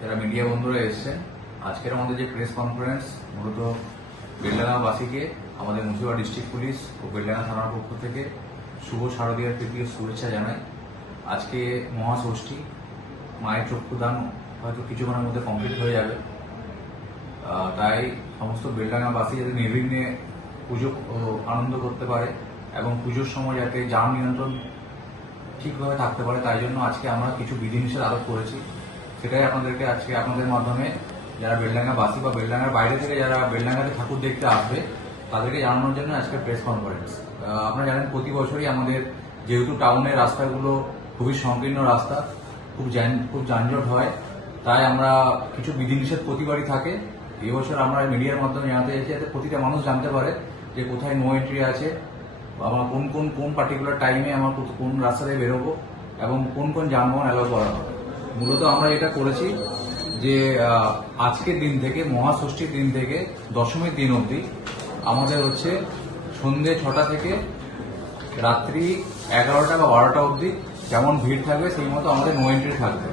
যারা মিডিয়া বন্ধুরা এসেছেন, আজকের আমাদের যে প্রেস কনফারেন্স মূলত বেলডাঙ্গাবাসীকে, আমাদের মুর্শিদাবাদ ডিস্ট্রিক্ট পুলিশ ও বেলডাঙ্গা থানার পক্ষ থেকে শুভ শারদীয়ার প্রীতি শুভেচ্ছা জানাই। আজকে মহাষষ্ঠী, মায়ের চক্ষুদান হয়তো কিছুক্ষণের মধ্যে কমপ্লিট হয়ে যাবে। তাই সমস্ত বেলডাঙ্গাবাসী যাতে নির্বিঘ্নে পুজো আনন্দ করতে পারে এবং পুজোর সময় যাতে যান নিয়ন্ত্রণ ঠিকভাবে থাকতে পারে, তাই জন্য আজকে আমরা কিছু বিধিনিষেধ আরোপ করেছি। সেটাই আপনাদেরকে আজকে আপনাদের মাধ্যমে যারা বেলডাঙ্গা বাসী বা বেলডাঙ্গার বাইরে থেকে যারা বেলডাঙ্গাতে ঠাকুর দেখতে আসবে, তাদেরকে জানানোর জন্য আজকে প্রেস কনফারেন্স আপনারা জানেন প্রতি বছরই আমাদের যেহেতু টাউনের রাস্তাগুলো খুবই সংকীর্ণ রাস্তা, খুব খুব যানজট হয়, তাই আমরা কিছু বিধিনিষেধ প্রতিবারই থাকে। এবছর আমরা মিডিয়ার মাধ্যমে জানাতে চাইছি যাতে প্রতিটা মানুষ জানতে পারে যে কোথায় নো এন্ট্রি আছে, আমার কোন কোন কোন পার্টিকুলার টাইমে আমার কোন রাস্তা দিয়ে বেরোবো এবং কোন কোন যানবাহন অ্যালাউ করা হবে। মূলত আমরা এটা করেছি যে আজকের দিন থেকে, মহাষষ্ঠীর দিন থেকে, দশমীর দিন অবধি আমাদের হচ্ছে সন্ধে ছটা থেকে রাত্রি এগারোটা বা বারোটা অবধি যেমন ভিড় থাকবে, সেই মতো আমাদের নো এন্ট্রি থাকবে।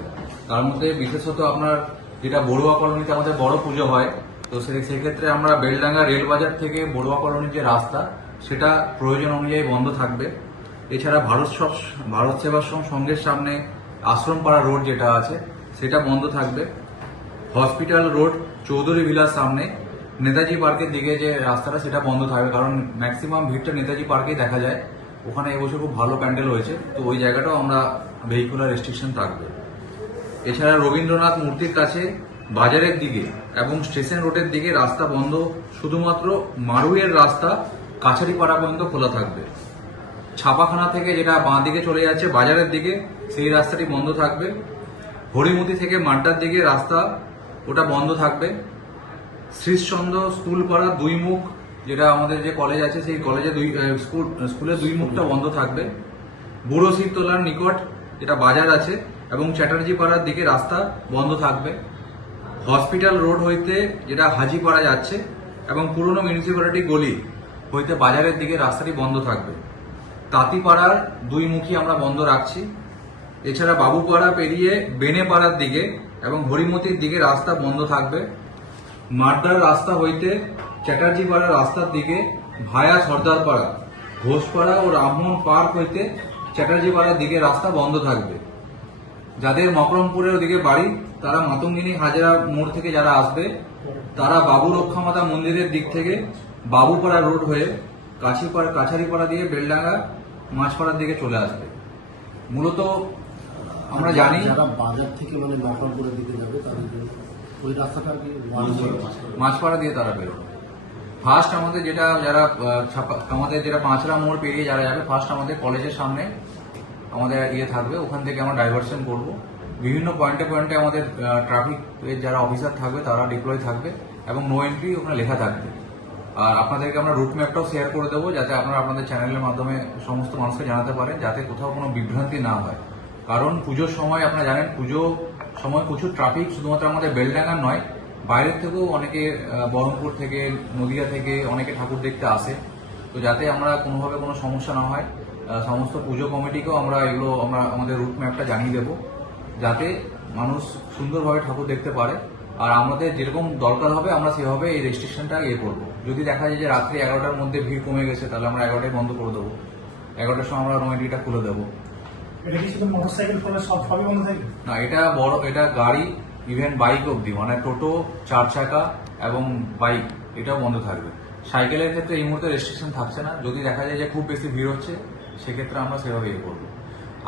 তার মধ্যে বিশেষত আপনার যেটা বড়ুয়া কলোনিতে আমাদের বড় পুজো হয়, তো সেক্ষেত্রে আমরা বেলডাঙ্গা রেলবাজার থেকে বড়ুয়া কলোনির যে রাস্তা, সেটা প্রয়োজন অনুযায়ী বন্ধ থাকবে। এছাড়া ভারত সব ভারত সেবাশ্রম সঙ্গের সামনে আশ্রমপাড়া রোড যেটা আছে, সেটা বন্ধ থাকবে। হসপিটাল রোড, চৌধুরী ভিলার সামনে। নেতাজি পার্কের দিকে যে রাস্তাটা, সেটা বন্ধ থাকবে, কারণ ম্যাক্সিমাম ভিড়টা নেতাজি পার্কেই দেখা যায়। ওখানে এবছর খুব ভালো প্যান্ডেল হয়েছে, তো ওই জায়গাটাও আমরা ভেহিকুলার রেস্ট্রিকশন থাকবে। এছাড়া রবীন্দ্রনাথ মূর্তির কাছে বাজারের দিকে এবং স্টেশন রোডের দিকে রাস্তা বন্ধ, শুধুমাত্র মারুয়ের রাস্তা কাছারিপাড়া পর্যন্ত খোলা থাকবে। ছাপাখানা থেকে যেটা বাঁ দিকে চলে যাচ্ছে, বাজারের দিকে, সেই রাস্তাটি বন্ধ থাকবে। হরিমতি থেকে মাড্ডার দিকে রাস্তা, ওটা বন্ধ থাকবে। শ্রীশচন্দ্র স্কুল পাড়া দুই মুখ, যেটা আমাদের যে কলেজ আছে, সেই কলেজে দুই স্কুল স্কুলের দুই মুখটা বন্ধ থাকবে। বুড়ো শিবতলার নিকট যেটা বাজার আছে, এবং চ্যাটার্জি পাড়ার দিকে রাস্তা বন্ধ থাকবে। হসপিটাল রোড হইতে যেটা হাজিপাড়া যাচ্ছে, এবং পুরনো মিউনিসিপ্যালিটি গলি হইতে বাজারের দিকে রাস্তাটি বন্ধ থাকবে। তাঁতিপাড়ার দুই মুখী আমরা বন্ধ রাখছি। এছাড়া বাবুপাড়া পেরিয়ে বেনেপাড়ার দিকে এবং হরিমতির দিকে রাস্তা বন্ধ থাকবে। মাড্ডার রাস্তা হইতে চ্যাটার্জি পাড়ার রাস্তার দিকে ভায়া সর্দারপাড়া, ঘোষপাড়া ও রামমোহন পার্ক হইতে চ্যাটার্জি পাড়ার দিকে রাস্তা বন্ধ থাকবে। যাদের মকরমপুরের দিকে বাড়ি, তারা মাতঙ্গিনী হাজারা মোড় থেকে যারা আসবে, তারা বাবু রক্ষামাতা মন্দিরের দিক থেকে বাবুপাড়া রোড হয়ে কাছিপাড়া কাছারিপাড়া দিয়ে বেলডাঙ্গা মাছপাড়ার দিকে চলে আসবে। মূলত আমরা জানি যারা বাজার থেকে মানে মকরপুরের দিকে যাবে তাদের জন্য ওই রাস্তাটা আর কি মাছপাড়া দিয়ে তারা বেরোবে। ফার্স্ট আমাদের যেটা যারা ছাপা- আমাদের যেটা পাঁচরা মোড় পেরিয়ে যারা যাবে ফার্স্ট আমাদের কলেজের সামনে আমাদের ইয়ে থাকবে ওখান থেকে আমরা ডাইভারশন করব। বিভিন্ন পয়েন্টে পয়েন্টে আমাদের ট্রাফিক যারা অফিসার থাকবে তারা ডিপ্লয় থাকবে এবং নো এন্ট্রি ওখানে লেখা থাকবে। আর আপনাদেরকে আমরা রুট ম্যাপটাও শেয়ার করে দেবো, যাতে আপনারা আপনাদের চ্যানেলের মাধ্যমে সমস্ত মানুষকে জানাতে পারেন, যাতে কোথাও কোনো বিভ্রান্তি না হয়। কারণ পুজোর সময়, আপনারা জানেন, পুজো সময় প্রচুর ট্রাফিক শুধুমাত্র আমাদের বেলডাঙ্গার নয়, বাইরের থেকেও অনেকে বহরমপুর থেকে, নদিয়া থেকে অনেকে ঠাকুর দেখতে আসে। তো যাতে আমরা কোনোভাবে কোনো সমস্যা না হয় সমস্ত পুজো কমিটিকেও আমরা এগুলো, আমরা আমাদের রুট ম্যাপটা জানিয়ে দেবো, যাতে মানুষ সুন্দরভাবে ঠাকুর দেখতে পারে। আর আমাদের যেরকম দরকার হবে আমরা সেভাবে এই রেজিস্ট্রেশনটা ইয়ে করব। যদি দেখা যায় যে রাত্রি এগারোটার মধ্যে ভিড় কমে গেছে তাহলে আমরা এগারোটায় বন্ধ করে দেবো। এগারোটার সময় আমরা নয়টিটা খুলে দেবো। এটা কি শুধু মোটরসাইকেল সব সবই বন্ধ থাকবে না এটা বড় এটা গাড়ি ইভেন বাইক অবধি মানে টোটো চার চাকা এবং বাইক এটাও বন্ধ থাকবে। সাইকেলের ক্ষেত্রে এই মুহূর্তে রেস্ট্রিকশন থাকছে না। যদি দেখা যায় যে খুব বেশি ভিড় হচ্ছে সেক্ষেত্রে আমরা সেভাবে ইয়ে করব।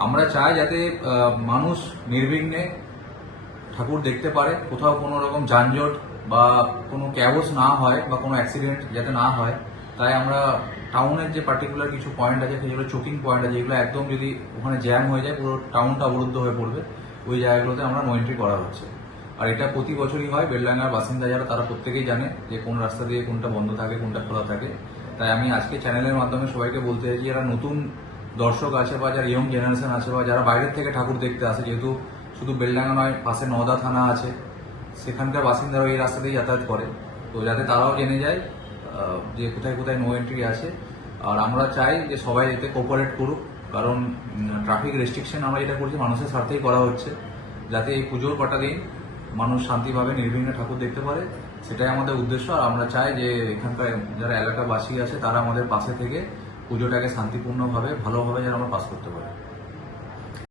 আমরা চাই যাতে মানুষ নির্বিঘ্নে ঠাকুর দেখতে পারে, কোথাও কোনো রকম যানজট বা কোনো ক্যাবস না হয় বা কোনো অ্যাক্সিডেন্ট যাতে না হয়, তাই আমরা টাউনের যে পার্টিকুলার কিছু পয়েন্ট আছে, সেগুলো চোকিং পয়েন্ট আছে যেগুলো একদম যদি ওখানে জ্যাম হয়ে যায়, পুরো টাউনটা অবরুদ্ধ হয়ে পড়বে। ওই জায়গাগুলোতে আমরা এন্ট্রি করা হচ্ছে। আর এটা প্রতি বছরই হয়, বেলডাঙ্গার বাসিন্দা যারা, তারা প্রত্যেকেই জানে যে কোন রাস্তা দিয়ে কোনটা বন্ধ থাকে, কোনটা খোলা থাকে। তাই আমি আজকে চ্যানেলের মাধ্যমে সবাইকে বলতে চাইছি, যারা নতুন দর্শক আছে বা যারা ইয়ং জেনারেশন আছে বা যারা বাইরের থেকে ঠাকুর দেখতে আসে, যেহেতু শুধু বেলডাঙ্গা নয়, পাশে নওদা থানা আছে। সেখানকার বাসিন্দারা এই রাস্তা দিয়ে যাতায়াত করে। তো যাতে তারাও জেনে যায় যে কোথায় কোথায় নো এন্ট্রি আছে। আর আমরা চাই যে সবাই এতে কোপারেট করুক, কারণ ট্রাফিক রেস্ট্রিকশন আমরা যেটা করছি মানুষের স্বার্থেই করা হচ্ছে। যাতে এই পুজোর কটা দিন মানুষ শান্তিভাবে নির্বিঘ্নে ঠাকুর দেখতে পারে, সেটাই আমাদের উদ্দেশ্য। আর আমরা চাই যে এখানকার যারা এলাকাবাসী আছে, তারা আমাদের পাশে থেকে পুজোটাকে শান্তিপূর্ণভাবে, ভালোভাবে যেন আমরা পাস করতে পারি।